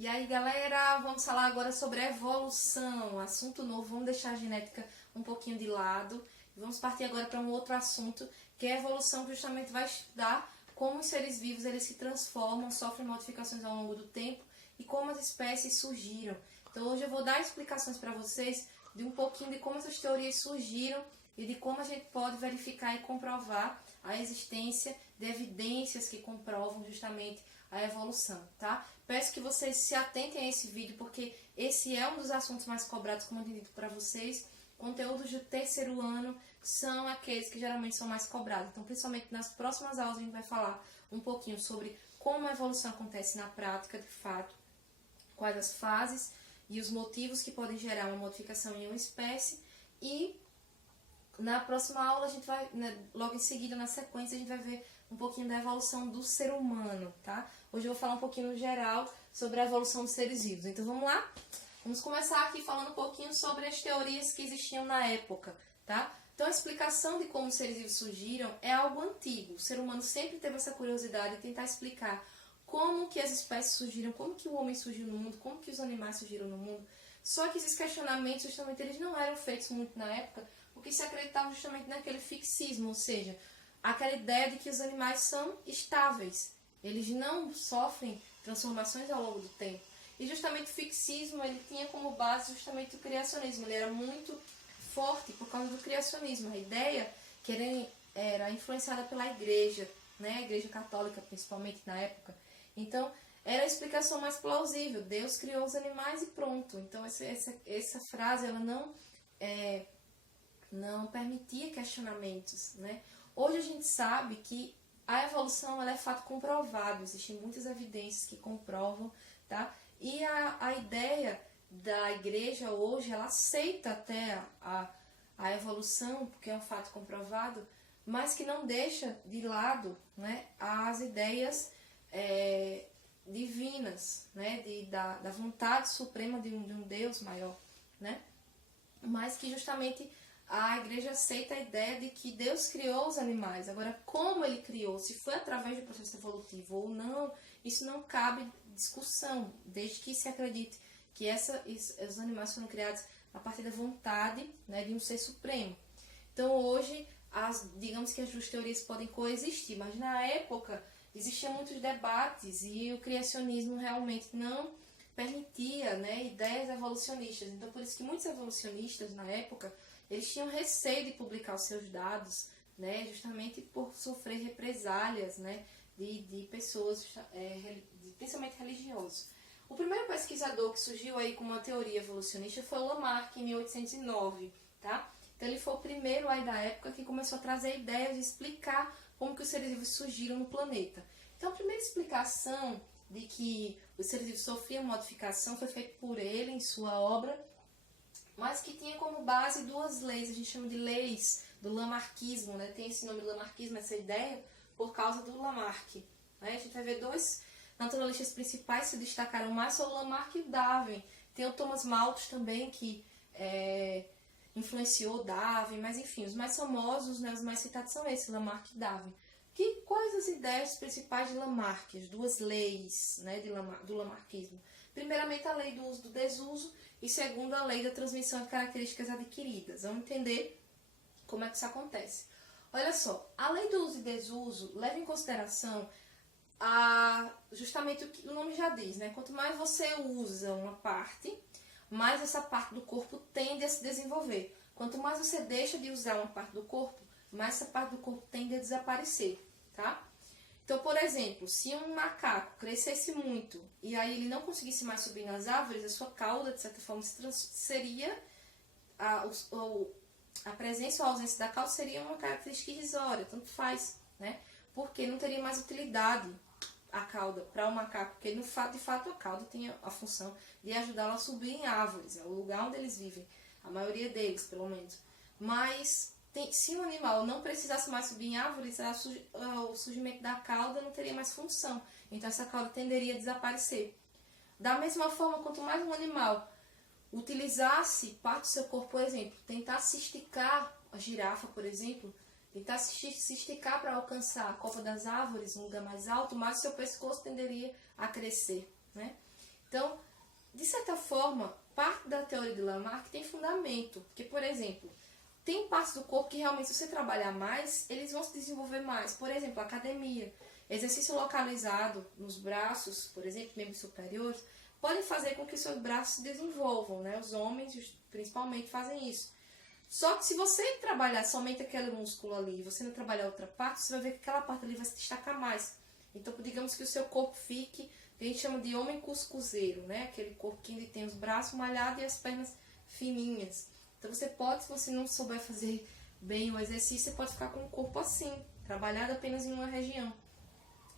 E aí, galera, vamos falar agora sobre evolução, assunto novo. Vamos deixar a genética um pouquinho de lado e vamos partir agora para um outro assunto, que é a evolução, que justamente vai estudar como os seres vivos eles se transformam, sofrem modificações ao longo do tempo e como as espécies surgiram. Então hoje eu vou dar explicações para vocês de um pouquinho de como essas teorias surgiram e de como a gente pode verificar e comprovar a existência de evidências que comprovam justamente a evolução, tá? Peço que vocês se atentem a esse vídeo, porque esse é um dos assuntos mais cobrados, como eu tinha dito para vocês. Conteúdos do terceiro ano são aqueles que geralmente são mais cobrados. Então, principalmente nas próximas aulas, a gente vai falar um pouquinho sobre como a evolução acontece na prática, de fato, quais as fases e os motivos que podem gerar uma modificação em uma espécie. E na próxima aula, a gente vai, logo em seguida, na sequência, a gente vai ver um pouquinho da evolução do ser humano, tá? Hoje eu vou falar um pouquinho no geral sobre a evolução dos seres vivos. Então vamos lá? Vamos começar aqui falando um pouquinho sobre as teorias que existiam na época, tá? Então a explicação de como os seres vivos surgiram é algo antigo. O ser humano sempre teve essa curiosidade de tentar explicar como que as espécies surgiram, como que o homem surgiu no mundo, como que os animais surgiram no mundo. Só que esses questionamentos, justamente, eles não eram feitos muito na época, porque se acreditava justamente naquele fixismo, ou seja, aquela ideia de que os animais são estáveis, eles não sofrem transformações ao longo do tempo. E justamente o fixismo, ele tinha como base justamente o criacionismo, ele era muito forte por causa do criacionismo, a ideia que era influenciada pela igreja, né? A igreja católica principalmente na época. Então, era a explicação mais plausível, Deus criou os animais e pronto. Então, essa frase, ela não permitia questionamentos, né? Hoje a gente sabe que a evolução ela é fato comprovado, existem muitas evidências que comprovam, tá? E a ideia da igreja hoje, ela aceita até a evolução, porque é um fato comprovado, mas que não deixa de lado, né, as ideias divinas, né, da vontade suprema de um Deus maior, né? Mas que justamente a igreja aceita a ideia de que Deus criou os animais. Agora, como ele criou, se foi através do processo evolutivo ou não, isso não cabe discussão, desde que se acredite que os animais foram criados a partir da vontade, né, de um ser supremo. Então, hoje, digamos que as duas teorias podem coexistir, mas na época existiam muitos debates e o criacionismo realmente não permitia, né, ideias evolucionistas. Então, por isso que muitos evolucionistas, na época, eles tinham receio de publicar os seus dados, né, justamente por sofrer represálias, né, de pessoas, principalmente religiosos. O primeiro pesquisador que surgiu aí com uma teoria evolucionista foi o Lamarck, em 1809, tá? Então ele foi o primeiro aí da época que começou a trazer ideias de explicar como que os seres vivos surgiram no planeta. Então a primeira explicação de que os seres vivos sofriam modificação foi feita por ele em sua obra, mas que tinha como base duas leis, a gente chama de leis do lamarquismo, né? Tem esse nome lamarquismo, essa ideia, por causa do Lamarck, né? A gente vai ver dois naturalistas principais se destacaram mais, são o Lamarck e o Darwin. Tem o Thomas Malthus também, que influenciou Darwin, mas enfim, os mais famosos, né, os mais citados são esses, Lamarck e Darwin. Quais as ideias principais de Lamarck, as duas leis, né, do lamarquismo? Primeiramente, a lei do uso do desuso e segundo, a lei da transmissão de características adquiridas. Vamos entender como é que isso acontece. Olha só, a lei do uso e desuso leva em consideração justamente o que o nome já diz, né? Quanto mais você usa uma parte, mais essa parte do corpo tende a se desenvolver. Quanto mais você deixa de usar uma parte do corpo, mais essa parte do corpo tende a desaparecer, tá? Então, por exemplo, se um macaco crescesse muito e aí ele não conseguisse mais subir nas árvores, a sua cauda, de certa forma, seria a presença ou a ausência da cauda seria uma característica irrisória, tanto faz, né? Porque não teria mais utilidade a cauda para o macaco, porque de fato a cauda tem a função de ajudá-lo a subir em árvores, é o lugar onde eles vivem, a maioria deles, pelo menos. Mas se um animal não precisasse mais subir em árvores, o surgimento da cauda não teria mais função, então essa cauda tenderia a desaparecer. Da mesma forma, quanto mais um animal utilizasse parte do seu corpo, por exemplo, tentasse se esticar, a girafa, por exemplo, tentar se esticar para alcançar a copa das árvores, um lugar mais alto, mais seu pescoço tenderia a crescer, né? Então, de certa forma, parte da teoria de Lamarck tem fundamento, porque, por exemplo, tem partes do corpo que realmente, se você trabalhar mais, eles vão se desenvolver mais. Por exemplo, a academia, exercício localizado nos braços, por exemplo, membros superiores, podem fazer com que os seus braços se desenvolvam, né? Os homens, principalmente, fazem isso. Só que se você trabalhar somente aquele músculo ali, e você não trabalhar outra parte, você vai ver que aquela parte ali vai se destacar mais. Então, digamos que o seu corpo fique, a gente chama de homem cuscuzeiro, né? Aquele corpo que ele tem os braços malhados e as pernas fininhas. Então, você pode, se você não souber fazer bem o exercício, você pode ficar com o corpo assim, trabalhado apenas em uma região.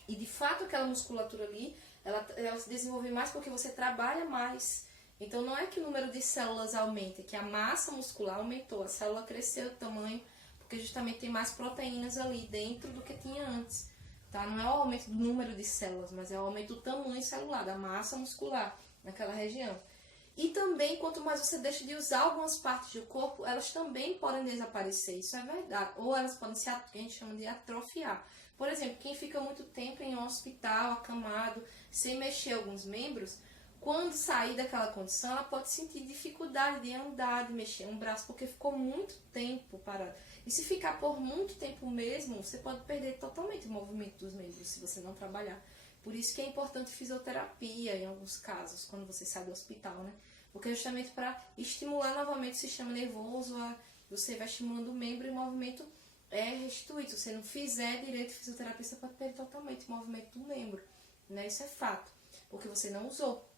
E, de fato, aquela musculatura ali, ela se desenvolve mais porque você trabalha mais. Então, não é que o número de células aumenta, é que a massa muscular aumentou, a célula cresceu de tamanho, porque justamente tem mais proteínas ali dentro do que tinha antes. Tá? Não é o aumento do número de células, mas é o aumento do tamanho celular, da massa muscular naquela região. E também, quanto mais você deixa de usar algumas partes do corpo, elas também podem desaparecer, isso é verdade. Ou elas podem se, que a gente chama de atrofiar. Por exemplo, quem fica muito tempo em um hospital, acamado, sem mexer alguns membros, quando sair daquela condição, ela pode sentir dificuldade de andar, de mexer um braço, porque ficou muito tempo parado. E se ficar por muito tempo mesmo, você pode perder totalmente o movimento dos membros, se você não trabalhar. Por isso que é importante fisioterapia, em alguns casos, quando você sai do hospital, né? Porque é justamente para estimular novamente o sistema nervoso, você vai estimulando o membro e o movimento é restituído. Se você não fizer direito fisioterapia, você pode perder totalmente o movimento do membro, né? Isso é fato, porque você não usou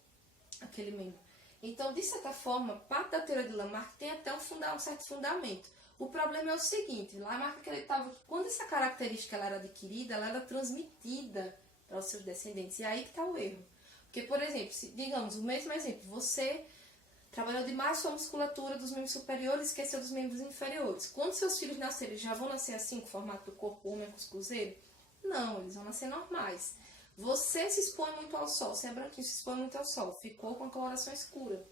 aquele membro. Então, de certa forma, parte da teoria de Lamarck tem até um certo fundamento. O problema é o seguinte, Lamarck acreditava que quando essa característica ela era adquirida, ela era transmitida para os seus descendentes. E aí que está o erro. Porque, por exemplo, digamos, o mesmo exemplo, você trabalhou demais sua musculatura dos membros superiores e esqueceu dos membros inferiores. Quando seus filhos nascerem, já vão nascer assim, com o formato do corpo homem cuscuzeiro? Não, eles vão nascer normais. Você se expõe muito ao sol, você é branquinho, se expõe muito ao sol, ficou com a coloração escura.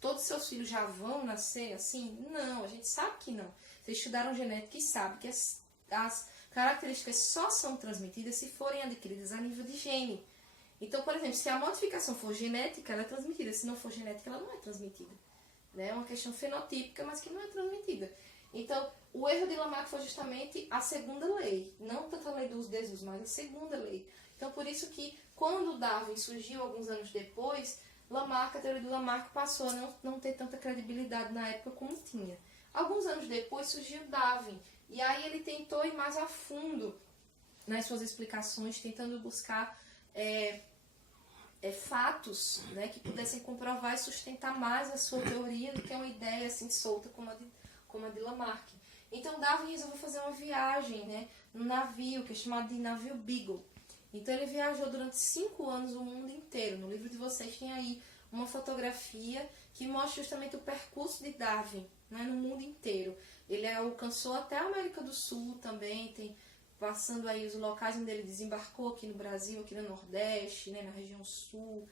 Todos os seus filhos já vão nascer assim? Não, a gente sabe que não. Vocês estudaram genética e sabem que as características só são transmitidas se forem adquiridas a nível de gene. Então, por exemplo, se a modificação for genética, ela é transmitida. Se não for genética, ela não é transmitida. Né? É uma questão fenotípica, mas que não é transmitida. Então, o erro de Lamarck foi justamente a segunda lei. Não tanto a lei dos desusos, mas a segunda lei. Então, por isso que, quando Darwin surgiu alguns anos depois, Lamarck, a teoria de Lamarck passou a não ter tanta credibilidade na época como tinha. Alguns anos depois surgiu Darwin, e aí ele tentou ir mais a fundo nas suas explicações, tentando buscar fatos, né, que pudessem comprovar e sustentar mais a sua teoria do que uma ideia assim solta como a de Lamarck. Então Darwin resolveu fazer uma viagem, né, num navio que é chamado de navio Beagle. Então ele viajou durante 5 anos o mundo inteiro. No livro de vocês tem aí uma fotografia que mostra justamente o percurso de Darwin, né, no mundo inteiro. Ele alcançou até a América do Sul também, passando aí os locais onde ele desembarcou aqui no Brasil, aqui no Nordeste, né, na região Sul.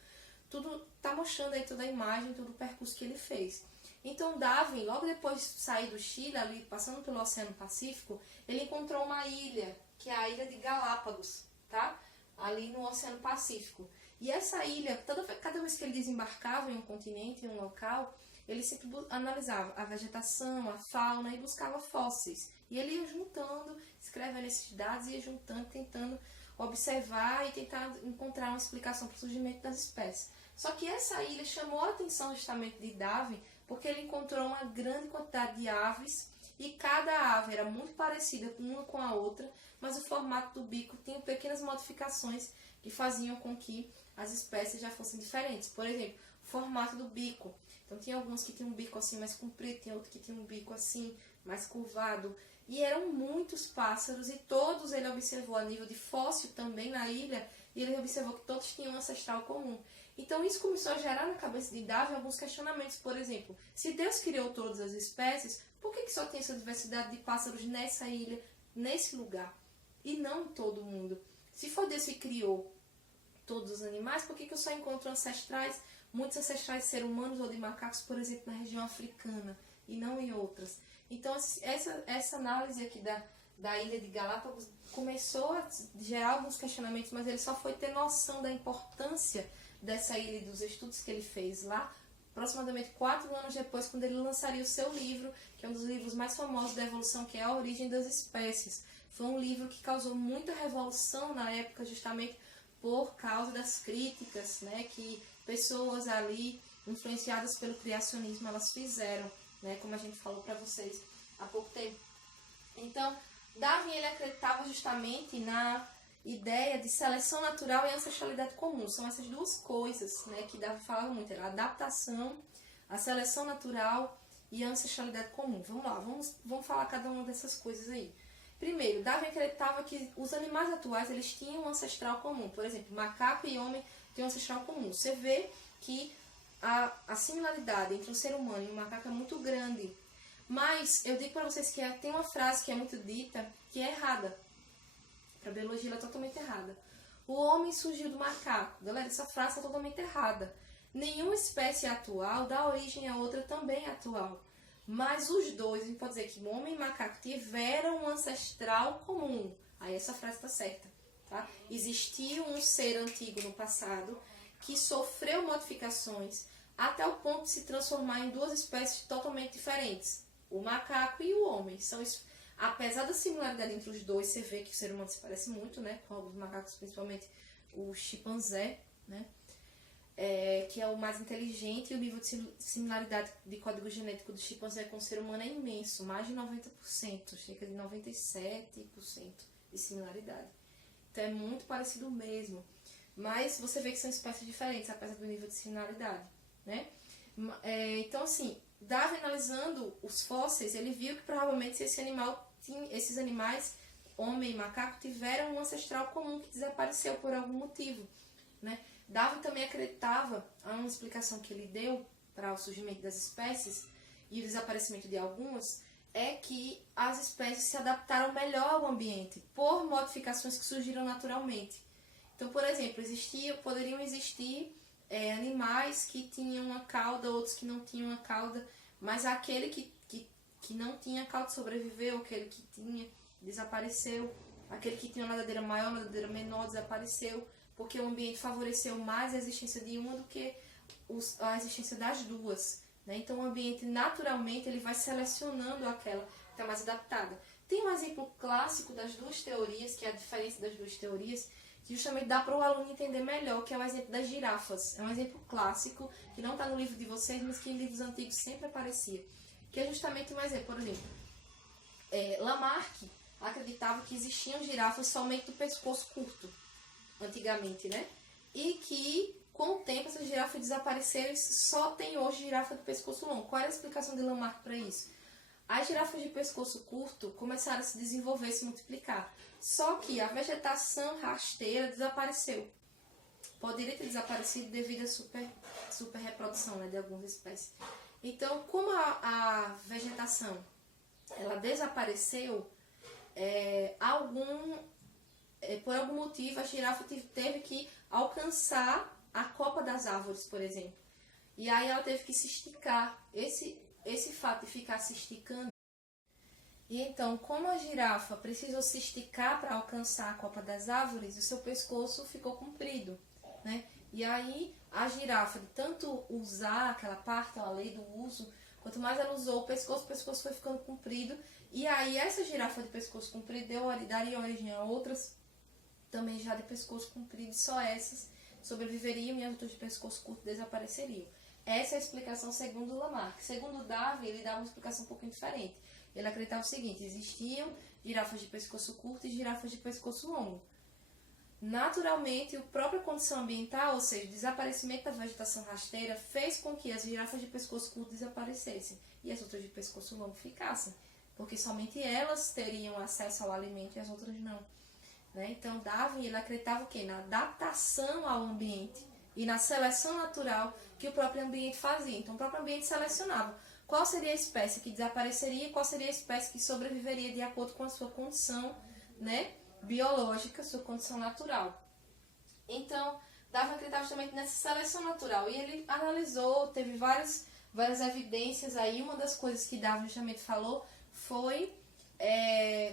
Tudo está mostrando aí toda a imagem, todo o percurso que ele fez. Então Darwin, logo depois de sair do Chile, ali passando pelo Oceano Pacífico, ele encontrou uma ilha, que é a ilha de Galápagos, tá? Ali no Oceano Pacífico. E essa ilha, cada vez que ele desembarcava em um continente, em um local, ele sempre analisava a vegetação, a fauna e buscava fósseis. E ele ia juntando, escrevendo esses dados, ia juntando, tentando observar e tentar encontrar uma explicação para o surgimento das espécies. Só que essa ilha chamou a atenção justamente de Darwin, porque ele encontrou uma grande quantidade de aves e cada ave era muito parecida uma com a outra, mas o formato do bico tinha pequenas modificações que faziam com que as espécies já fossem diferentes. Por exemplo, o formato do bico. Então tinha alguns que tinham um bico assim mais comprido, tinha outros que tinham um bico assim mais curvado. E eram muitos pássaros e todos ele observou a nível de fóssil também na ilha, e ele observou que todos tinham um ancestral comum. Então isso começou a gerar na cabeça de Darwin alguns questionamentos. Por exemplo, se Deus criou todas as espécies, por que só tem essa diversidade de pássaros nessa ilha, nesse lugar, e não em todo mundo? Se for Deus que criou todos os animais, por que eu só encontro ancestrais, muitos ancestrais de seres humanos ou de macacos, por exemplo, na região africana, e não em outras? Então essa análise aqui da ilha de Galápagos começou a gerar alguns questionamentos, mas ele só foi ter noção da importância dessa ilha e dos estudos que ele fez lá, aproximadamente 4 anos depois, quando ele lançaria o seu livro, que é um dos livros mais famosos da evolução, que é A Origem das Espécies. Foi um livro que causou muita revolução na época, justamente por causa das críticas, né, que pessoas ali, influenciadas pelo criacionismo, elas fizeram, né, como a gente falou para vocês há pouco tempo. Então, Darwin, ele acreditava justamente na ideia de seleção natural e ancestralidade comum. São essas duas coisas, né, que Darwin falava muito, era a adaptação, a seleção natural e a ancestralidade comum. Vamos lá, vamos falar cada uma dessas coisas aí. Primeiro, Darwin acreditava que os animais atuais, eles tinham um ancestral comum. Por exemplo, macaco e homem têm um ancestral comum. Você vê que a similaridade entre um ser humano e um macaco é muito grande. Mas eu digo para vocês que tem uma frase que é muito dita, que é errada. Para a biologia ela é totalmente errada. O homem surgiu do macaco. Galera, essa frase é totalmente errada. Nenhuma espécie atual dá origem a outra também atual. Mas os dois, a gente pode dizer que o homem e o macaco tiveram um ancestral comum. Aí essa frase está certa. Tá? Existiu um ser antigo no passado que sofreu modificações até o ponto de se transformar em duas espécies totalmente diferentes. O macaco e o homem. Apesar da similaridade entre os dois, você vê que o ser humano se parece muito, né? Com alguns macacos, principalmente o chimpanzé, né? Que é o mais inteligente, e o nível de similaridade de código genético do chimpanzé com o ser humano é imenso, mais de 90%, cerca de 97% de similaridade. Então é muito parecido mesmo. Mas você vê que são espécies diferentes, apesar do nível de similaridade, né? Então, assim, Darwin, analisando os fósseis, ele viu que provavelmente esses animais, homem e macaco, tiveram um ancestral comum que desapareceu por algum motivo, né? Darwin também acreditava, há uma explicação que ele deu para o surgimento das espécies e o desaparecimento de algumas, é que as espécies se adaptaram melhor ao ambiente por modificações que surgiram naturalmente. Então, por exemplo, poderiam existir animais que tinham uma cauda, outros que não tinham uma cauda, mas aquele que não tinha cauda sobreviveu, aquele que tinha desapareceu, aquele que tinha uma nadadeira maior, uma nadadeira menor desapareceu, porque o ambiente favoreceu mais a existência de uma do que a existência das duas, né? Então o ambiente naturalmente ele vai selecionando aquela que está mais adaptada. Tem um exemplo clássico das duas teorias, que é a diferença das duas teorias, que justamente dá para o aluno entender melhor, que é o exemplo das girafas. É um exemplo clássico, que não está no livro de vocês, mas que em livros antigos sempre aparecia. Que é justamente um exemplo. Por exemplo, Lamarck acreditava que existiam girafas somente do pescoço curto, antigamente, né? E que, com o tempo, essas girafas desapareceram e só tem hoje girafa do pescoço longo. Qual era a explicação de Lamarck para isso? As girafas de pescoço curto começaram a se desenvolver e se multiplicar. Só que a vegetação rasteira desapareceu. Poderia ter desaparecido devido à super reprodução, né, de algumas espécies. Então, como a vegetação ela desapareceu, por algum motivo a girafa teve que alcançar a copa das árvores, por exemplo. E aí ela teve que se esticar. Esse fato de ficar se esticando. E então, como a girafa precisou se esticar para alcançar a copa das árvores, o seu pescoço ficou comprido, né? E aí a girafa, de tanto usar aquela parte, a lei do uso, quanto mais ela usou o pescoço foi ficando comprido. E aí essa girafa de pescoço comprido daria origem a outras também já de pescoço comprido, e só essas sobreviveriam e as outras de pescoço curto desapareceriam. Essa é a explicação segundo Lamarck. Segundo Darwin, ele dava uma explicação um pouquinho diferente. Ele acreditava o seguinte: existiam girafas de pescoço curto e girafas de pescoço longo. Naturalmente, a própria condição ambiental, ou seja, o desaparecimento da vegetação rasteira, fez com que as girafas de pescoço curto desaparecessem e as outras de pescoço longo ficassem, porque somente elas teriam acesso ao alimento e as outras não, né? Então, Darwin, ele acreditava o quê? Na adaptação ao ambiente e na seleção natural que o próprio ambiente fazia. Então, o próprio ambiente selecionava qual seria a espécie que desapareceria e qual seria a espécie que sobreviveria de acordo com a sua condição, né, biológica, sua condição natural. Então, Darwin acreditava justamente nessa seleção natural. E ele analisou, teve várias evidências aí. Uma das coisas que Darwin justamente falou foi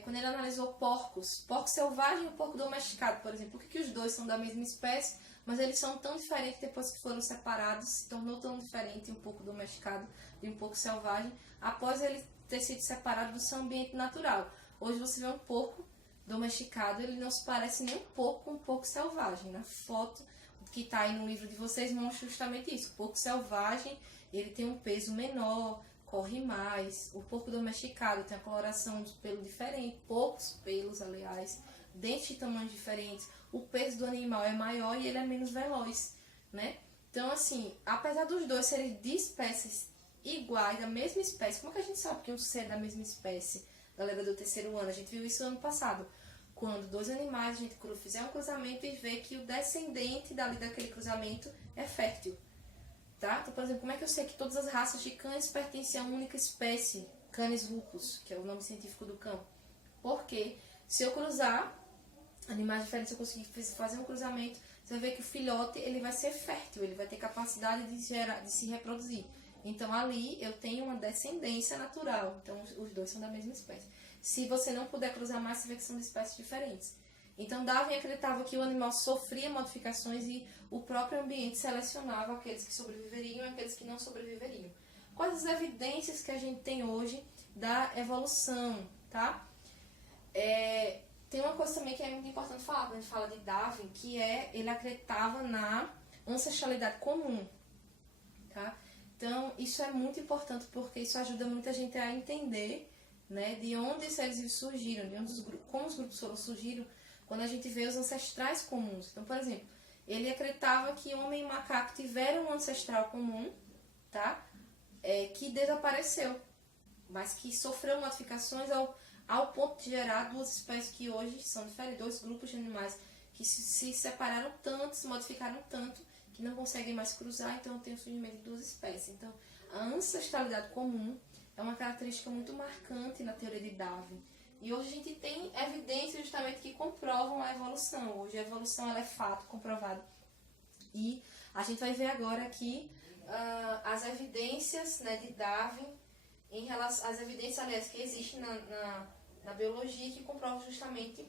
quando ele analisou porcos selvagens e o porco domesticado, por exemplo. Por que os dois são da mesma espécie, mas eles são tão diferentes depois que foram separados, se tornou tão diferente, um pouco domesticado e um pouco selvagem, após ele ter sido separado do seu ambiente natural. Hoje você vê um porco domesticado, ele não se parece nem um pouco com um porco selvagem. Na foto que está aí no livro de vocês mostra justamente isso. O porco selvagem, ele tem um peso menor, corre mais. O porco domesticado tem a coloração de pelo diferente, poucos pelos, aliás, dentes de tamanhos diferentes. O peso do animal é maior e ele é menos veloz, né? Então, assim, apesar dos dois serem de espécies iguais, da mesma espécie, como é que a gente sabe que um ser é da mesma espécie? Galera do terceiro ano, a gente viu isso ano passado. Quando dois animais, a gente fizer um cruzamento e vê que o descendente daquele cruzamento é fértil. Tá? Então, por exemplo, como é que eu sei que todas as raças de cães pertencem a uma única espécie? Canis lupus, que é o nome científico do cão. Porque se eu cruzar animais diferentes, se eu conseguir fazer um cruzamento, você vai ver que o filhote ele vai ser fértil, ele vai ter capacidade de se reproduzir. Então ali eu tenho uma descendência natural. Então os dois são da mesma espécie. Se você não puder cruzar mais, você vê que são de espécies diferentes. Então Darwin acreditava que o animal sofria modificações e o próprio ambiente selecionava aqueles que sobreviveriam e aqueles que não sobreviveriam. Quais as evidências que a gente tem hoje da evolução, tá? Tem uma coisa também que é muito importante falar quando a gente fala de Darwin, que ele acreditava na ancestralidade comum, tá? Então, isso é muito importante porque isso ajuda muita gente a entender, né, de onde os seres vivos surgiram, como os grupos foram surgiram, quando a gente vê os ancestrais comuns. Então, por exemplo, ele acreditava que homem e macaco tiveram um ancestral comum, tá? Que desapareceu, mas que sofreu modificações ao ponto de gerar duas espécies que hoje são diferentes, dois grupos de animais que se separaram tanto, se modificaram tanto, que não conseguem mais cruzar, então tem o surgimento de duas espécies. Então, a ancestralidade comum é uma característica muito marcante na teoria de Darwin. E hoje a gente tem evidências justamente que comprovam a evolução. Hoje a evolução ela é fato comprovado. E a gente vai ver agora aqui as evidências, né, de Darwin, em relação às evidências, aliás, que existem na biologia que comprovam justamente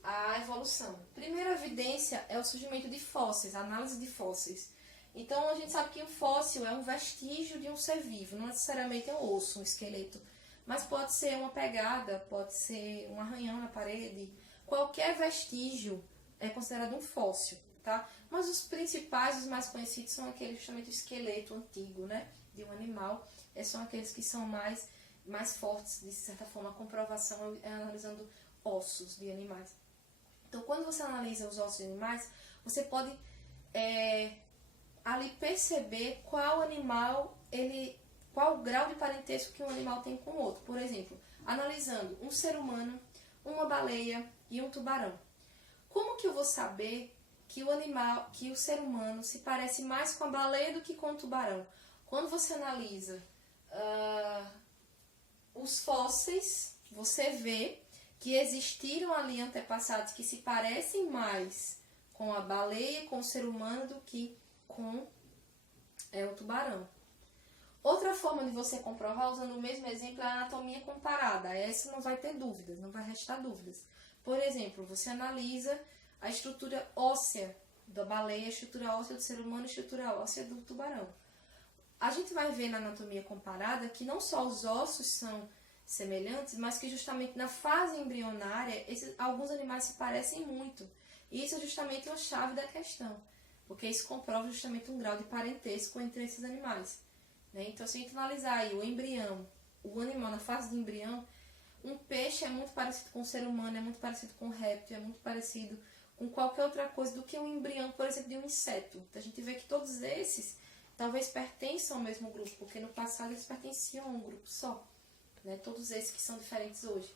a evolução. Primeira evidência é o surgimento de fósseis, a análise de fósseis. Então a gente sabe que um fóssil é um vestígio de um ser vivo, não necessariamente é um osso, um esqueleto, mas pode ser uma pegada, pode ser um arranhão na parede, qualquer vestígio é considerado um fóssil, tá? Mas os principais, os mais conhecidos são aqueles justamente o esqueleto antigo, né, de um animal. São aqueles que são mais fortes, de certa forma, a comprovação é analisando ossos de animais. Então, quando você analisa os ossos de animais, você pode ali perceber qual o grau de parentesco que um animal tem com o outro. Por exemplo, analisando um ser humano, uma baleia e um tubarão. Como que eu vou saber que o ser humano se parece mais com a baleia do que com o tubarão? Quando você analisa os fósseis, você vê que existiram ali antepassados que se parecem mais com a baleia, com o ser humano, do que com o tubarão. Outra forma de você comprovar, usando o mesmo exemplo, é a anatomia comparada. Essa não vai ter dúvidas, não vai restar dúvidas. Por exemplo, você analisa a estrutura óssea da baleia, a estrutura óssea do ser humano e a estrutura óssea do tubarão. A gente vai ver na anatomia comparada que não só os ossos são semelhantes, mas que justamente na fase embrionária, alguns animais se parecem muito. E isso é justamente uma chave da questão, porque isso comprova justamente um grau de parentesco entre esses animais, né? Então, se a gente analisar aí o embrião, o animal na fase de embrião, um peixe é muito parecido com o ser humano, é muito parecido com o réptil, é muito parecido com qualquer outra coisa do que um embrião, por exemplo, de um inseto. Então, a gente vê que todos esses talvez pertençam ao mesmo grupo, porque no passado eles pertenciam a um grupo só, né? Todos esses que são diferentes hoje.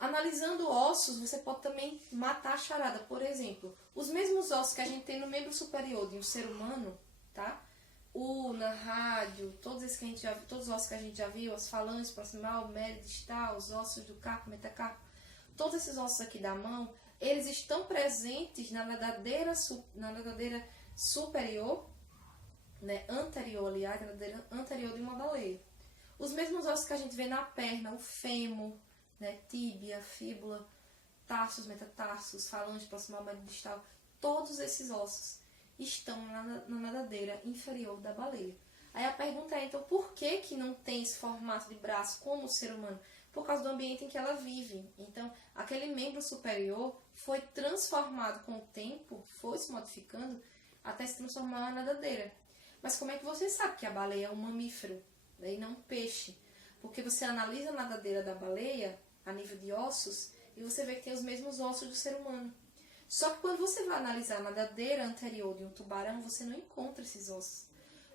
Analisando ossos, você pode também matar a charada. Por exemplo, os mesmos ossos que a gente tem no membro superior de um ser humano, tá? Ulna, rádio, todos os ossos que a gente já viu, as falanges, proximal, médio, distal, os ossos do carpo, metacarpo, todos esses ossos aqui da mão, eles estão presentes na nadadeira superior, né, anterior, aliás, na nadadeira anterior de uma baleia. Os mesmos ossos que a gente vê na perna, o fêmur, né, tíbia, fíbula, tarsos, metatarsos, falange, proximal, médio, distal, todos esses ossos, estão na nadadeira inferior da baleia. Aí a pergunta é, então, por que que não tem esse formato de braço como o ser humano? Por causa do ambiente em que ela vive. Então, aquele membro superior foi transformado com o tempo, foi se modificando, até se transformar na nadadeira. Mas como é que você sabe que a baleia é um mamífero, né, e não um peixe? Porque você analisa a nadadeira da baleia, a nível de ossos, e você vê que tem os mesmos ossos do ser humano. Só que quando você vai analisar a nadadeira anterior de um tubarão, você não encontra esses ossos.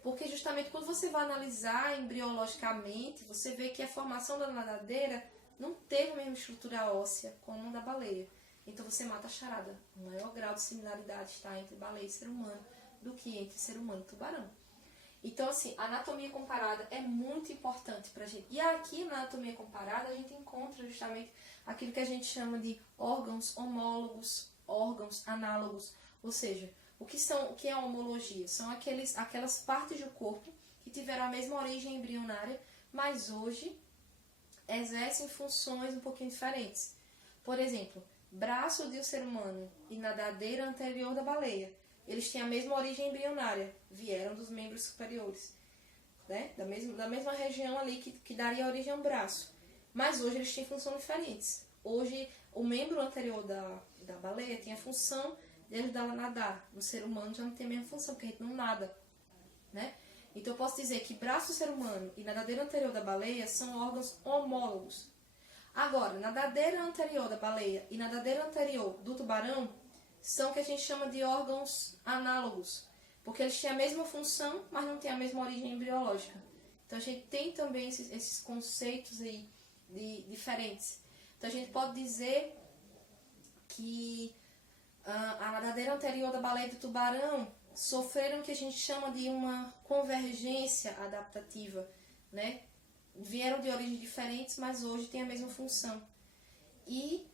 Porque justamente quando você vai analisar embriologicamente, você vê que a formação da nadadeira não teve a mesma estrutura óssea como a da baleia. Então você mata a charada. O maior grau de similaridade está entre baleia e ser humano do que entre ser humano e tubarão. Então, assim, a anatomia comparada é muito importante pra gente. E aqui na anatomia comparada a gente encontra justamente aquilo que a gente chama de órgãos homólogos, órgãos análogos. Ou seja, o que é a homologia? São aquelas partes do corpo que tiveram a mesma origem embrionária, mas hoje exercem funções um pouquinho diferentes. Por exemplo, braço de um ser humano e nadadeira anterior da baleia. Eles têm a mesma origem embrionária, vieram dos membros superiores, né? da mesma região ali que daria origem ao braço. Mas hoje eles têm funções diferentes. Hoje, o membro anterior da baleia tem a função de ajudar ela a nadar. No ser humano já não tem a mesma função, porque a gente não nada, né? Então eu posso dizer que braço do ser humano e nadadeira anterior da baleia são órgãos homólogos. Agora, nadadeira anterior da baleia e nadadeira anterior do tubarão são o que a gente chama de órgãos análogos, porque eles têm a mesma função, mas não têm a mesma origem embriológica. Então a gente tem também esses conceitos aí diferentes. Então a gente pode dizer que a nadadeira anterior da baleia e do tubarão sofreram o que a gente chama de uma convergência adaptativa, né? Vieram de origens diferentes, mas hoje têm a mesma função. E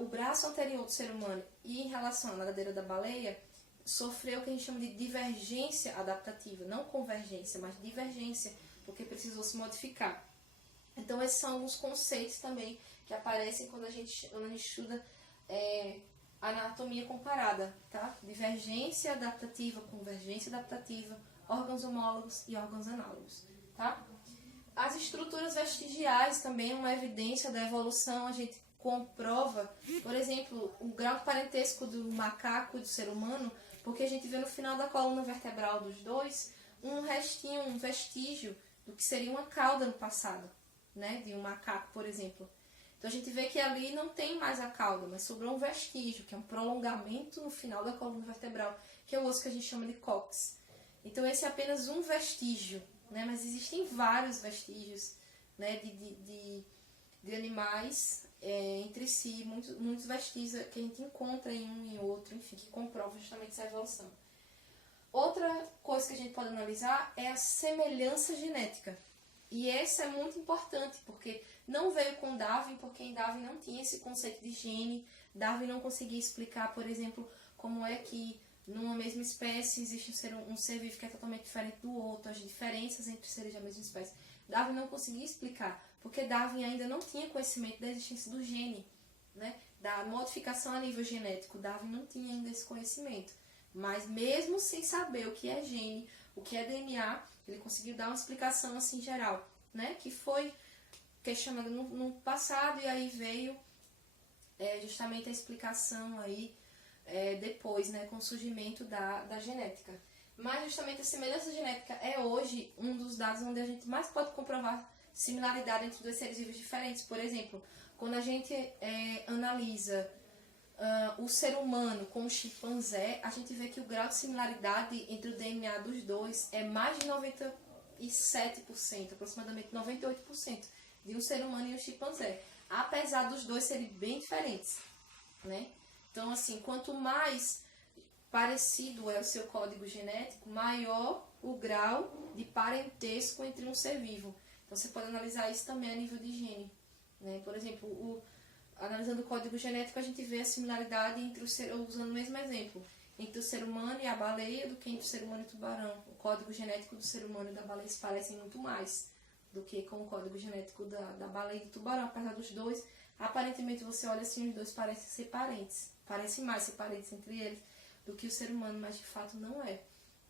o braço anterior do ser humano e em relação à nadadeira da baleia sofreu o que a gente chama de divergência adaptativa, não convergência, mas divergência, porque precisou se modificar. Então esses são alguns conceitos também que aparecem quando a gente estuda anatomia comparada, tá? Divergência adaptativa, convergência adaptativa, órgãos homólogos e órgãos análogos, tá? As estruturas vestigiais também é uma evidência da evolução, a gente comprova, por exemplo, o grau de parentesco do macaco e do ser humano, porque a gente vê no final da coluna vertebral dos dois um restinho, um vestígio do que seria uma cauda no passado, né, de um macaco, por exemplo. Então a gente vê que ali não tem mais a cauda, mas sobrou um vestígio, que é um prolongamento no final da coluna vertebral, que é o osso que a gente chama de cóccix. Então esse é apenas um vestígio, né, mas existem vários vestígios, né, de animais entre si, muitos vestígios que a gente encontra em um e outro, enfim, que comprovam justamente essa evolução. Outra coisa que a gente pode analisar é a semelhança genética. E essa é muito importante, porque não veio com Darwin, porque em Darwin não tinha esse conceito de gene. Darwin não conseguia explicar, por exemplo, como é que numa mesma espécie existe um ser vivo que é totalmente diferente do outro, as diferenças entre seres da mesma espécie. Darwin não conseguia explicar, porque Darwin ainda não tinha conhecimento da existência do gene, né? Da modificação a nível genético. Darwin não tinha ainda esse conhecimento. Mas mesmo sem saber o que é gene, o que é DNA, ele conseguiu dar uma explicação assim geral, né? Que foi questionada no passado e aí veio justamente a explicação aí depois, né? Com o surgimento da genética. Mas justamente a semelhança genética é hoje um dos dados onde a gente mais pode comprovar similaridade entre dois seres vivos diferentes. Por exemplo, quando a gente analisa o ser humano com o chimpanzé, a gente vê que o grau de similaridade entre o DNA dos dois é mais de 97%, aproximadamente 98%, de um ser humano e um chimpanzé, apesar dos dois serem bem diferentes, né? Então, assim, quanto mais parecido é o seu código genético, maior o grau de parentesco entre um ser vivo. Então você pode analisar isso também a nível de gene, né? Por exemplo, analisando o código genético, a gente vê a similaridade entre usando o mesmo exemplo, entre o ser humano e a baleia do que entre o ser humano e o tubarão. O código genético do ser humano e da baleia se parecem muito mais do que com o código genético da baleia e do tubarão. Apesar dos dois, aparentemente você olha assim, os dois parecem ser parentes, parecem mais ser parentes entre eles, do que o ser humano, mas de fato não é,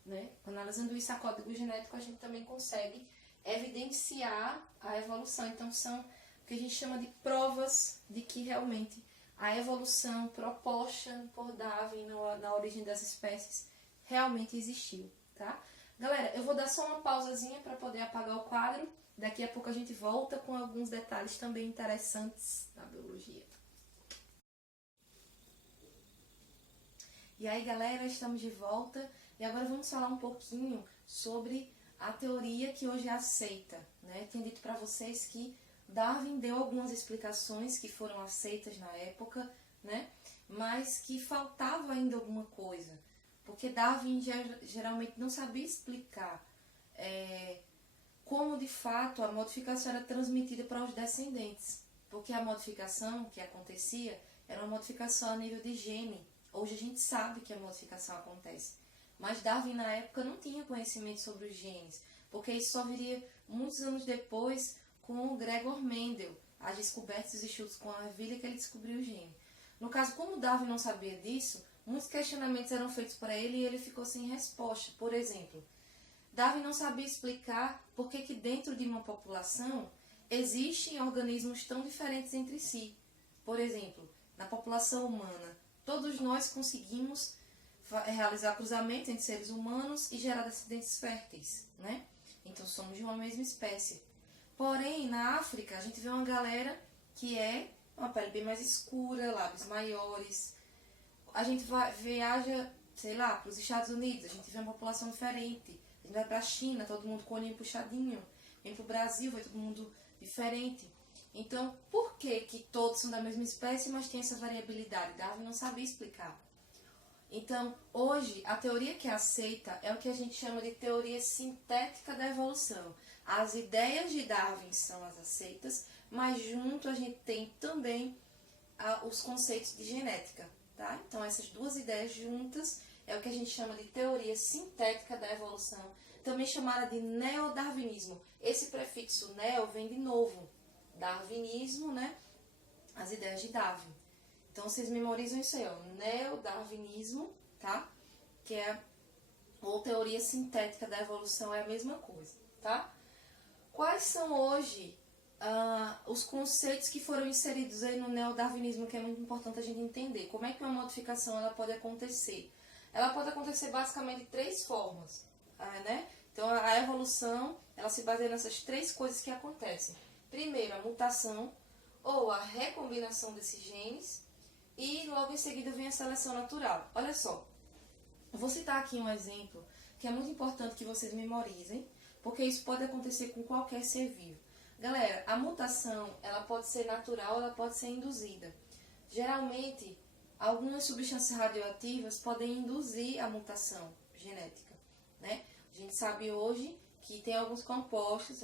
né? Analisando isso a código genético, a gente também consegue evidenciar a evolução. Então são o que a gente chama de provas de que realmente a evolução proposta por Darwin na origem das espécies realmente existiu, tá? Galera, eu vou dar só uma pausazinha para poder apagar o quadro. Daqui a pouco a gente volta com alguns detalhes também interessantes da biologia. E aí, galera, estamos de volta e agora vamos falar um pouquinho sobre a teoria que hoje é aceita, né? Tinha dito para vocês que Darwin deu algumas explicações que foram aceitas na época, né? Mas que faltava ainda alguma coisa, porque Darwin geralmente não sabia explicar como de fato a modificação era transmitida para os descendentes, porque a modificação que acontecia era uma modificação a nível de gene. Hoje a gente sabe que a modificação acontece, mas Darwin na época não tinha conhecimento sobre os genes, porque isso só viria muitos anos depois com o Gregor Mendel, as descobertas dos estudos com a ervilha, que ele descobriu o gene. No caso, como Darwin não sabia disso, muitos questionamentos eram feitos para ele e ele ficou sem resposta. Por exemplo, Darwin não sabia explicar por que dentro de uma população existem organismos tão diferentes entre si. Por exemplo, na população humana, todos nós conseguimos realizar cruzamentos entre seres humanos e gerar descendentes férteis, né? Então somos de uma mesma espécie. Porém, na África, a gente vê uma galera que é uma pele bem mais escura, lábios maiores. A gente viaja, sei lá, para os Estados Unidos, a gente vê uma população diferente. A gente vai para a China, todo mundo com o olhinho puxadinho. Vem para o Brasil, vai todo mundo diferente. Então, por que todos são da mesma espécie, mas tem essa variabilidade? Darwin não sabia explicar. Então, hoje, a teoria que é aceita é o que a gente chama de teoria sintética da evolução. As ideias de Darwin são as aceitas, mas junto a gente tem também os conceitos de genética, tá? Então, essas duas ideias juntas é o que a gente chama de teoria sintética da evolução, também chamada de neodarwinismo. Esse prefixo neo vem de novo, darwinismo, né? As ideias de Darwin. Então, vocês memorizam isso aí, ó, neodarwinismo, tá? Que é, ou teoria sintética da evolução, é a mesma coisa, tá? Quais são hoje os conceitos que foram inseridos aí no neodarwinismo, que é muito importante a gente entender? Como é que uma modificação ela pode acontecer? Ela pode acontecer basicamente de 3 formas, né? Então, a evolução, ela se baseia nessas 3 coisas que acontecem. Primeiro, a mutação, ou a recombinação desses genes, e logo em seguida vem a seleção natural. Olha só, eu vou citar aqui um exemplo que é muito importante que vocês memorizem, porque isso pode acontecer com qualquer ser vivo. Galera, a mutação, ela pode ser natural, ela pode ser induzida. Geralmente, algumas substâncias radioativas podem induzir a mutação genética, né? A gente sabe hoje que tem alguns compostos,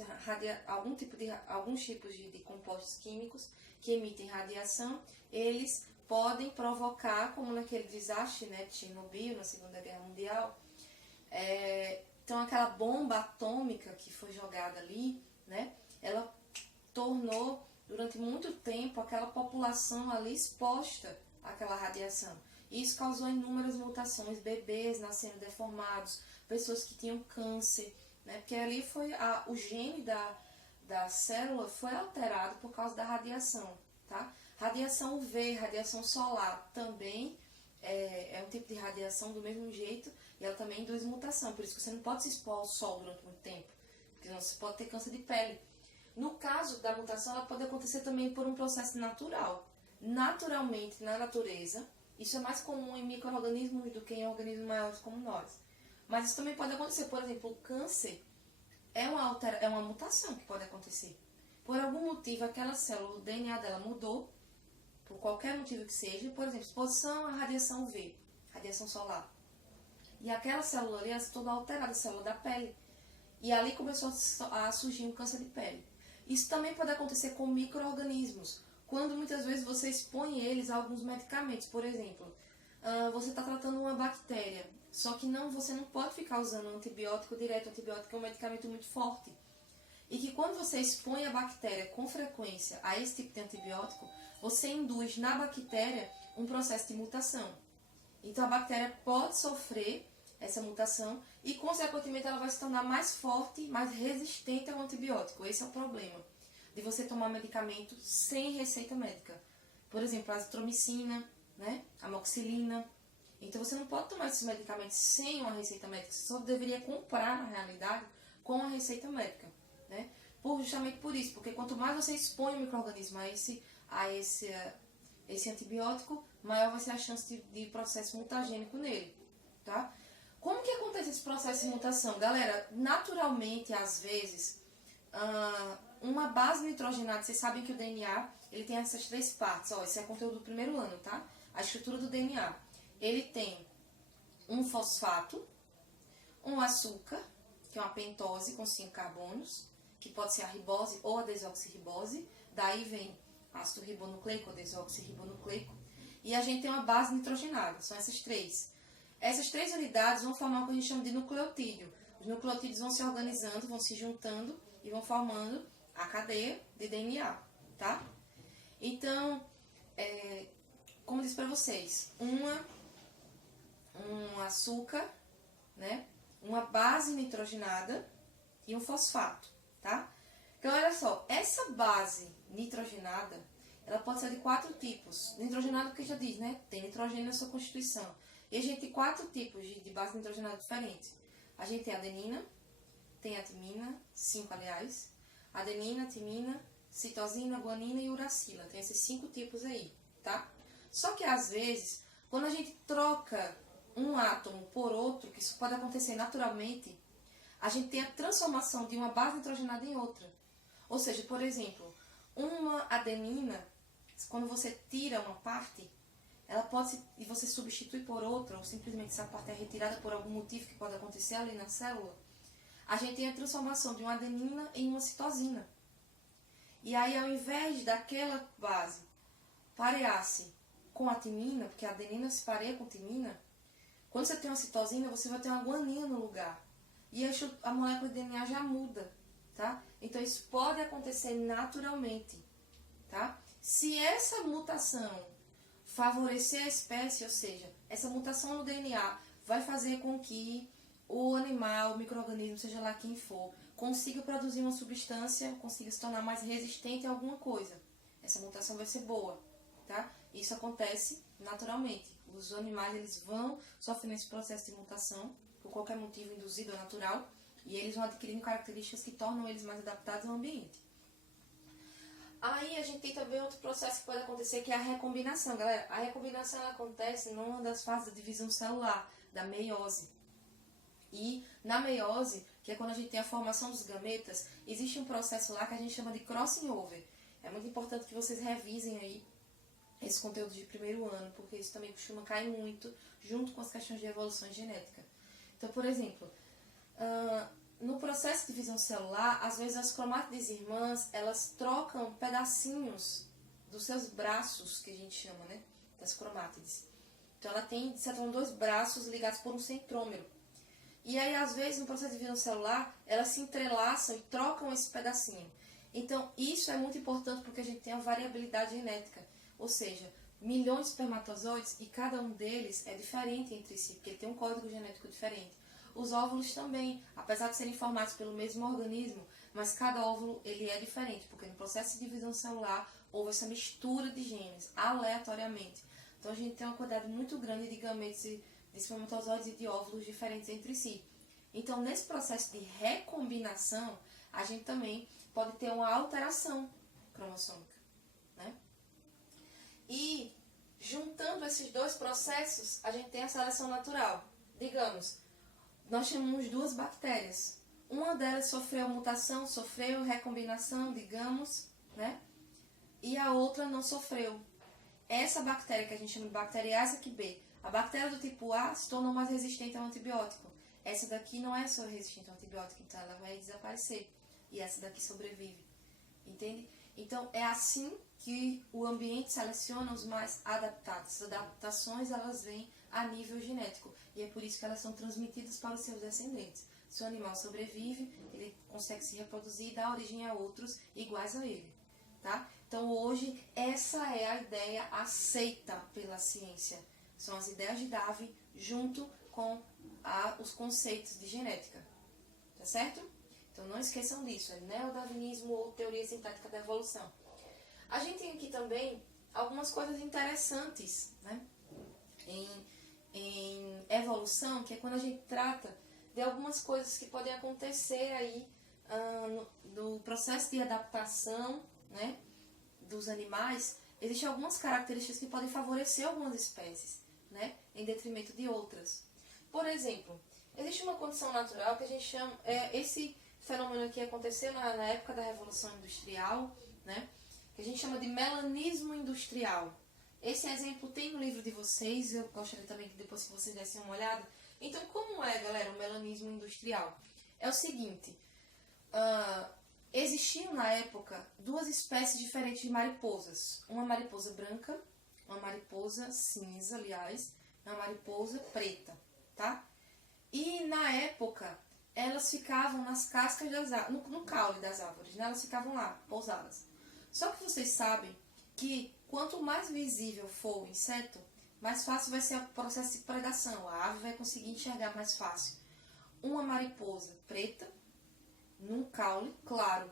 alguns tipos de compostos químicos que emitem radiação, eles podem provocar, como naquele desastre, né, de Chernobyl, na Segunda Guerra Mundial. Então, aquela bomba atômica que foi jogada ali, né, ela tornou, durante muito tempo, aquela população ali exposta àquela radiação. Isso causou inúmeras mutações, bebês nascendo deformados, pessoas que tinham câncer, né, porque ali foi o gene da célula foi alterado por causa da radiação, tá? Radiação UV, radiação solar, também é um tipo de radiação do mesmo jeito e ela também induz mutação. Por isso que você não pode se expor ao sol durante muito tempo, porque senão você pode ter câncer de pele. No caso da mutação, ela pode acontecer também por um processo natural. Naturalmente, na natureza, isso é mais comum em micro-organismos do que em organismos maiores como nós. Mas isso também pode acontecer. Por exemplo, o câncer é uma mutação que pode acontecer. Por algum motivo, aquela célula, o DNA dela mudou, por qualquer motivo que seja, por exemplo, exposição à radiação UV, radiação solar. E aquela célula ali, ela se tornou alterada, a célula da pele. E ali começou a surgir um câncer de pele. Isso também pode acontecer com micro-organismos, quando muitas vezes você expõe eles a alguns medicamentos. Por exemplo, você está tratando uma bactéria, só que você não pode ficar usando antibiótico direto. O antibiótico é um medicamento muito forte. E que quando você expõe a bactéria com frequência a esse tipo de antibiótico, você induz na bactéria um processo de mutação. Então a bactéria pode sofrer essa mutação e, consequentemente, ela vai se tornar mais forte, mais resistente ao antibiótico. Esse é o problema de você tomar medicamento sem receita médica. Por exemplo, a azitromicina, né? A amoxicilina. Então você não pode tomar esses medicamentos sem uma receita médica. Você só deveria comprar, na realidade, com a receita médica, né? Justamente por isso, porque quanto mais você expõe o micro-organismo a esse antibiótico, maior vai ser a chance de processo mutagênico nele, tá? Como que acontece esse processo de mutação? Galera, naturalmente, às vezes, uma base nitrogenada, vocês sabem que o DNA, ele tem essas três partes, ó, esse é conteúdo do primeiro ano, tá? A estrutura do DNA. Ele tem um fosfato, um açúcar, que é uma pentose com 5 carbonos, que pode ser a ribose ou a desoxirribose, daí vem ácido ribonucleico ou desoxirribonucleico, e a gente tem uma base nitrogenada, são essas três. Essas três unidades vão formar o que a gente chama de nucleotídeo. Os nucleotídeos vão se organizando, vão se juntando e vão formando a cadeia de DNA, tá? Então, como eu disse para vocês, um açúcar, né? Uma base nitrogenada e um fosfato, tá? Então, olha só, essa base nitrogenada, ela pode ser de 4 tipos. Nitrogenada, porque já diz, né? Tem nitrogênio na sua constituição. E a gente tem 4 tipos de base nitrogenada diferentes. A gente tem a adenina, tem a timina, 5 aliás, adenina, timina, citosina, guanina e uracila. Tem esses 5 tipos aí, tá? Só que às vezes, quando a gente troca um átomo por outro, que isso pode acontecer naturalmente, a gente tem a transformação de uma base nitrogenada em outra. Ou seja, por exemplo, uma adenina, quando você tira uma parte, ela pode e você substitui por outra, ou simplesmente essa parte é retirada por algum motivo que pode acontecer ali na célula, a gente tem a transformação de uma adenina em uma citosina. E aí, ao invés daquela base parear-se com a timina, porque a adenina se pareia com timina, quando você tem uma citosina, você vai ter uma guanina no lugar. E a molécula de DNA já muda, tá? Então, isso pode acontecer naturalmente, tá? Se essa mutação favorecer a espécie, ou seja, essa mutação no DNA vai fazer com que o animal, o micro-organismo, seja lá quem for, consiga produzir uma substância, consiga se tornar mais resistente a alguma coisa. Essa mutação vai ser boa, tá? Isso acontece naturalmente. Os animais, eles vão sofrendo esse processo de mutação, por qualquer motivo induzido ou natural, e eles vão adquirindo características que tornam eles mais adaptados ao ambiente. Aí a gente tem também outro processo que pode acontecer, que é a recombinação. Galera, a recombinação ela acontece numa das fases da divisão celular, da meiose. E na meiose, que é quando a gente tem a formação dos gametas, existe um processo lá que a gente chama de crossing over. É muito importante que vocês revisem aí esse conteúdo de primeiro ano, porque isso também costuma cair muito junto com as questões de evolução genética. Então, por exemplo, no processo de divisão celular, às vezes as cromátides irmãs, elas trocam pedacinhos dos seus braços, que a gente chama, né, das cromátides. Então ela tem, são 2 braços ligados por um centrômero. E aí, às vezes, no processo de divisão celular, elas se entrelaçam e trocam esse pedacinho. Então, isso é muito importante porque a gente tem a variabilidade genética. Ou seja, milhões de espermatozoides e cada um deles é diferente entre si, porque ele tem um código genético diferente. Os óvulos também, apesar de serem formados pelo mesmo organismo, mas cada óvulo ele é diferente, porque no processo de divisão celular houve essa mistura de genes, aleatoriamente. Então a gente tem uma quantidade muito grande de gametos, de espermatozoides e de óvulos diferentes entre si. Então, nesse processo de recombinação, a gente também pode ter uma alteração cromossômica, né? E, juntando esses 2 processos, a gente tem a seleção natural. Digamos, nós temos 2 bactérias. Uma delas sofreu mutação, sofreu recombinação, digamos, né? E a outra não sofreu. Essa bactéria que a gente chama de bactéria Isaac B, a bactéria do tipo A se tornou mais resistente ao antibiótico. Essa daqui não é só resistente ao antibiótico, então ela vai desaparecer. E essa daqui sobrevive. Entende? Então, é assim que o ambiente seleciona os mais adaptados. As adaptações, elas vêm a nível genético. E é por isso que elas são transmitidas para os seus descendentes. Se o animal sobrevive, ele consegue se reproduzir e dar origem a outros iguais a ele. Tá? Então, hoje, essa é a ideia aceita pela ciência São as ideias de Darwin junto com os conceitos de genética. Tá certo? Então não esqueçam disso, é neodarwinismo ou teoria sintática da evolução. A gente tem aqui também algumas coisas interessantes, né, em evolução, que é quando a gente trata de algumas coisas que podem acontecer aí no processo de adaptação, né, dos animais. Existem algumas características que podem favorecer algumas espécies, né, em detrimento de outras. Por exemplo, existe uma condição natural que a gente chama, esse fenômeno aqui aconteceu na época da Revolução Industrial, né, que a gente chama de melanismo industrial. Esse exemplo tem no livro de vocês, eu gostaria também que depois que vocês dessem uma olhada. Então, como é, galera, o melanismo industrial? É o seguinte, existiam na época duas espécies diferentes de mariposas. Uma mariposa branca, uma mariposa cinza, aliás, e uma mariposa preta, tá? E na época, elas ficavam nas cascas das árvores, no caule das árvores, né? Elas ficavam lá, pousadas. Só que vocês sabem que quanto mais visível for o inseto, mais fácil vai ser o processo de predação. A ave vai conseguir enxergar mais fácil. Uma mariposa preta, num caule claro,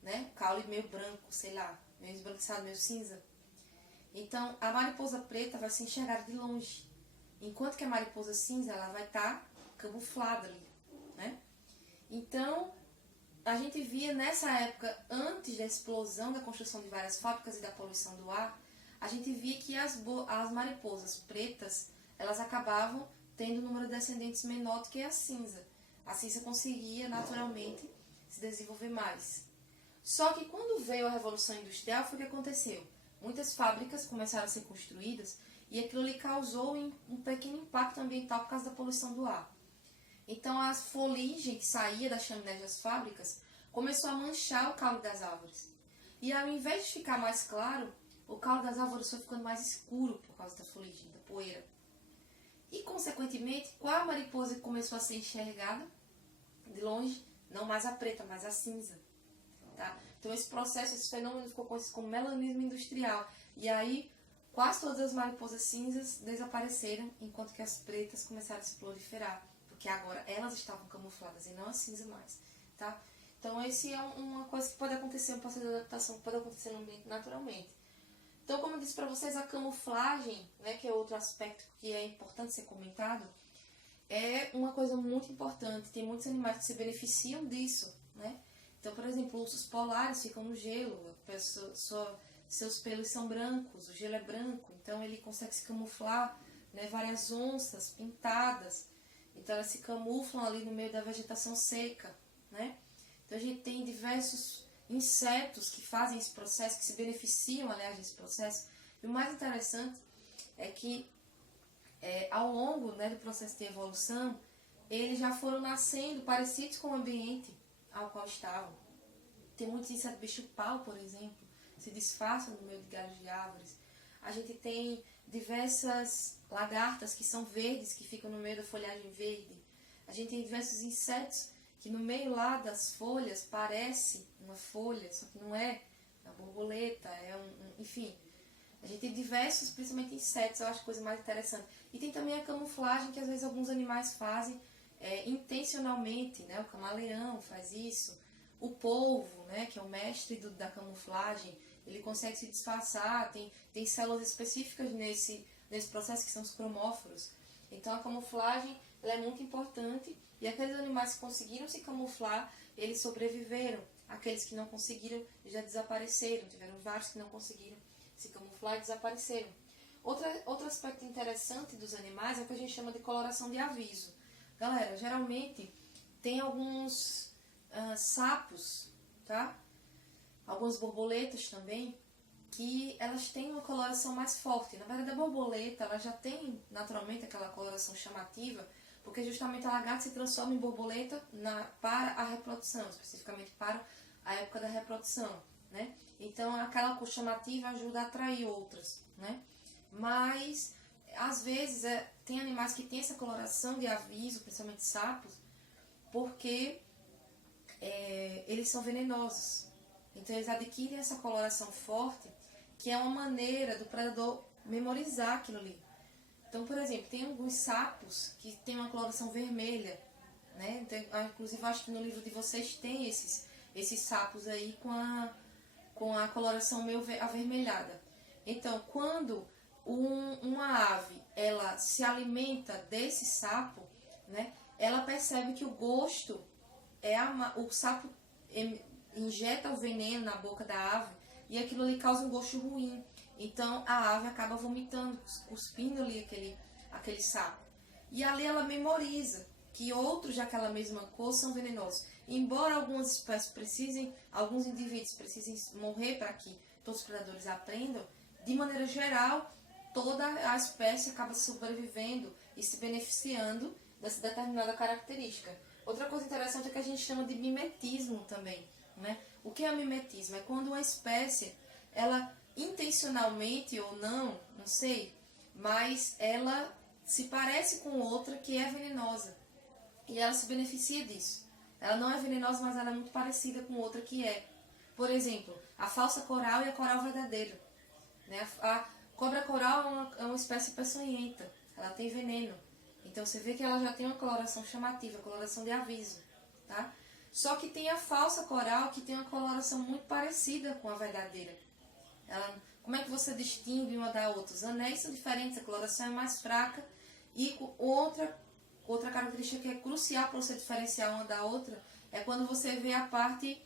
né? Caule meio branco, sei lá, meio esbranquiçado, meio cinza. Então, a mariposa preta vai ser enxergada de longe, enquanto que a mariposa cinza ela vai estar camuflada ali, né? Então, a gente via nessa época, antes da explosão da construção de várias fábricas e da poluição do ar, a gente via que as mariposas pretas, elas acabavam tendo um número de descendentes menor do que a cinza. A cinza conseguia, naturalmente, se desenvolver mais. Só que quando veio a Revolução Industrial, foi o que aconteceu. Muitas fábricas começaram a ser construídas e aquilo lhe causou um pequeno impacto ambiental por causa da poluição do ar. Então, a fuligem que saía das chaminés das fábricas começou a manchar o caule das árvores. E ao invés de ficar mais claro, o caule das árvores foi ficando mais escuro por causa da fuligem, da poeira. E, consequentemente, qual a mariposa que começou a ser enxergada de longe? Não mais a preta, mas a cinza. Tá? Então, esse processo, esse fenômeno ficou conhecido como melanismo industrial. E aí, quase todas as mariposas cinzas desapareceram, enquanto que as pretas começaram a se proliferar. Porque agora elas estavam camufladas e não a cinza mais, tá? Então, esse é uma coisa que pode acontecer, um processo de adaptação que pode acontecer no ambiente naturalmente. Então, como eu disse para vocês, a camuflagem, né, que é outro aspecto que é importante ser comentado, é uma coisa muito importante. Tem muitos animais que se beneficiam disso, né? Então, por exemplo, ursos polares ficam no gelo, seus pelos são brancos, o gelo é branco, então ele consegue se camuflar, né? Várias onças pintadas. Então elas se camuflam ali no meio da vegetação seca, né? Então a gente tem diversos insetos que fazem esse processo, que se beneficiam, aliás, desse processo. E o mais interessante é que ao longo, né, do processo de evolução, eles já foram nascendo parecidos com o ambiente ao qual estavam. Tem muitos insetos bicho-pau, por exemplo, se disfarçam no meio de galhos de árvores. A gente tem diversas lagartas que são verdes, que ficam no meio da folhagem verde. A gente tem diversos insetos que no meio lá das folhas parece uma folha, só que não é uma borboleta, enfim. A gente tem diversos, principalmente insetos, eu acho a coisa mais interessante. E tem também a camuflagem que às vezes alguns animais fazem intencionalmente, né? O camaleão faz isso. O polvo, né, que é o mestre da camuflagem, ele consegue se disfarçar, tem células específicas nesse processo que são os cromóforos. Então a camuflagem ela é muito importante e aqueles animais que conseguiram se camuflar, eles sobreviveram. Aqueles que não conseguiram já desapareceram, tiveram vários que não conseguiram se camuflar e desapareceram. Outro aspecto interessante dos animais é o que a gente chama de coloração de aviso. Galera, geralmente tem alguns sapos, tá? Algumas borboletas também, que elas têm uma coloração mais forte. Na verdade, a borboleta ela já tem naturalmente aquela coloração chamativa, porque justamente a lagarta se transforma em borboleta para a reprodução, especificamente para a época da reprodução, né? Então, aquela cor chamativa ajuda a atrair outras, né? Mas, às vezes, tem animais que têm essa coloração de aviso, principalmente sapos, porque eles são venenosos. Então eles adquirem essa coloração forte, que é uma maneira do predador memorizar aquilo ali. Então, por exemplo, tem alguns sapos que tem uma coloração vermelha, né? Então, inclusive, acho que no livro de vocês tem esses sapos aí com a coloração meio avermelhada. Então, quando uma ave ela se alimenta desse sapo, né? Ela percebe que o gosto o sapo injeta o veneno na boca da ave e aquilo ali causa um gosto ruim. Então a ave acaba vomitando, cuspindo ali aquele sapo. E ali ela memoriza que outros daquela mesma cor são venenosos. Embora algumas espécies alguns indivíduos precisem morrer para que todos os predadores aprendam, de maneira geral, toda a espécie acaba sobrevivendo e se beneficiando dessa determinada característica. Outra coisa interessante é que a gente chama de mimetismo também, né? O que é mimetismo? É quando uma espécie, ela intencionalmente ou não sei, mas ela se parece com outra que é venenosa e ela se beneficia disso. Ela não é venenosa, mas ela é muito parecida com outra que é. Por exemplo, a falsa coral e a coral verdadeira, né? A cobra coral é uma espécie peçonhenta, ela tem veneno. Então você vê que ela já tem uma coloração chamativa, coloração de aviso, tá? Só que tem a falsa coral que tem uma coloração muito parecida com a verdadeira. Como é que você distingue uma da outra? Os anéis são diferentes, a coloração é mais fraca e outra característica que é crucial para você diferenciar uma da outra é quando você vê a parte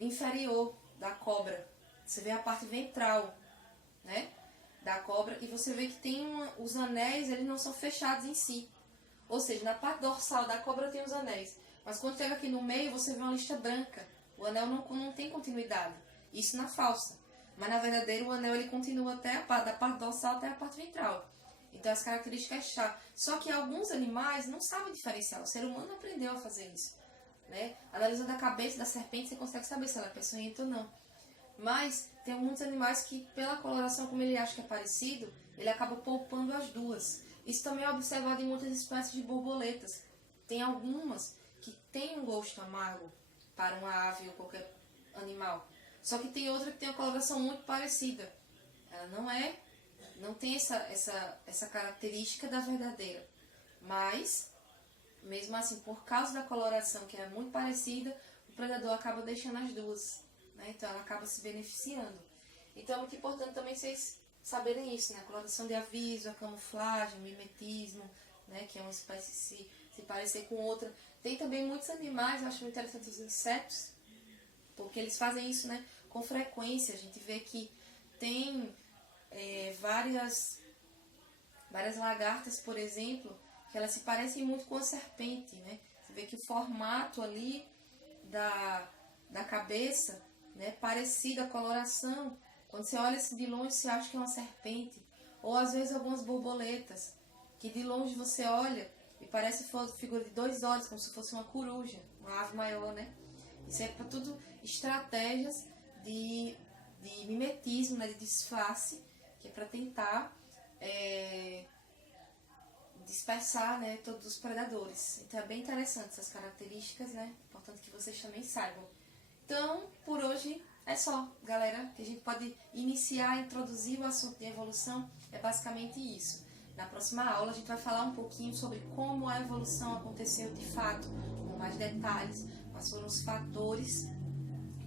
inferior da cobra. Você vê a parte ventral, né, da cobra e você vê que tem os anéis, eles não são fechados em si. Ou seja, na parte dorsal da cobra tem os anéis, mas quando chega aqui no meio você vê uma lista branca. O anel não tem continuidade. Isso na falsa. Mas na verdadeira o anel ele continua até da parte dorsal até a parte ventral. Então as características é chave. Só que alguns animais não sabem diferenciar. O ser humano aprendeu a fazer isso, né? Analisando a cabeça da serpente você consegue saber se ela é peçonhenta ou não. Mas tem muitos animais que, pela coloração como ele acha que é parecido, ele acaba poupando as duas. Isso também é observado em muitas espécies de borboletas. Tem algumas que têm um gosto amargo para uma ave ou qualquer animal. Só que tem outra que tem uma coloração muito parecida. Ela não tem essa característica da verdadeira. Mas, mesmo assim, por causa da coloração que é muito parecida, o predador acaba deixando as duas, né? Então ela acaba se beneficiando. Então é muito importante também vocês saberem isso, né? A coloração de aviso, a camuflagem, o mimetismo, né? Que é uma espécie se parecer com outra. Tem também muitos animais, eu acho muito interessante os insetos, porque eles fazem isso, né, com frequência. A gente vê que tem várias lagartas, por exemplo, que elas se parecem muito com a serpente, né? Você vê que o formato ali da cabeça, né, parecido, a coloração, quando você olha assim de longe você acha que é uma serpente. Ou às vezes algumas borboletas, que de longe você olha e parece figura de 2 olhos, como se fosse uma coruja, uma ave maior, né? Isso é para tudo estratégias de mimetismo, né, de disfarce, que é para tentar dispersar, né, todos os predadores. Então é bem interessante essas características, né? Importante que vocês também saibam. Então, por hoje é só, galera, que a gente pode iniciar, introduzir o assunto de evolução, é basicamente isso. Na próxima aula a gente vai falar um pouquinho sobre como a evolução aconteceu de fato, com mais detalhes, quais foram os fatores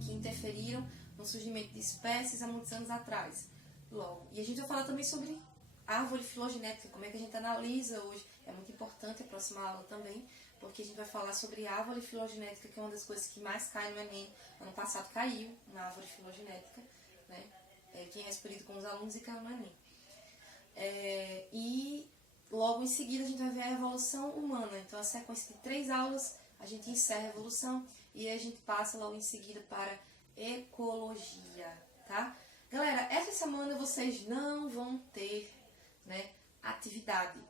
que interferiram no surgimento de espécies há muitos anos atrás. Logo. E a gente vai falar também sobre árvore filogenética, como é que a gente analisa hoje. É muito importante a próxima aula também, porque a gente vai falar sobre árvore filogenética, que é uma das coisas que mais cai no Enem. Ano passado caiu uma árvore filogenética, né? Quem é escolhido com os alunos e caiu no Enem. E logo em seguida a gente vai ver a evolução humana. Então a sequência de 3 aulas a gente encerra a evolução e a gente passa logo em seguida para ecologia, tá? Galera, essa semana vocês não vão ter, né, atividade,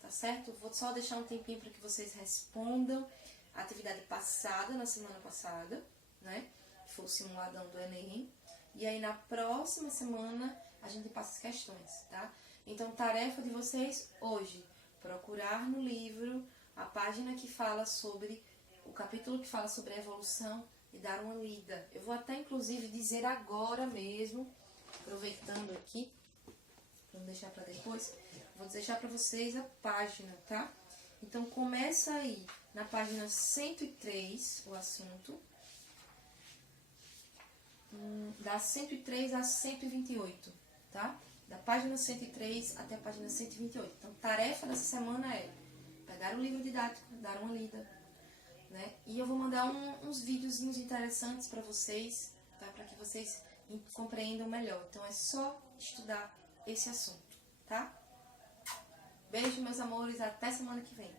tá certo? Vou só deixar um tempinho para que vocês respondam a atividade passada, na semana passada, né? Que foi o simuladão do Enem. E aí na próxima semana a gente passa as questões, tá? Então, tarefa de vocês hoje, procurar no livro a página que fala sobre, o capítulo que fala sobre a evolução e dar uma lida. Eu vou até, inclusive, dizer agora mesmo, aproveitando aqui, para não deixar para depois, vou deixar para vocês a página, tá? Então, começa aí na página 103, o assunto, da 103 a 128, tá? Da página 103 até a página 128. Então, tarefa dessa semana é pegar o livro didático, dar uma lida, né? E eu vou mandar uns videozinhos interessantes para vocês, tá? Para que vocês compreendam melhor. Então, é só estudar esse assunto, tá? Beijo, meus amores, até semana que vem.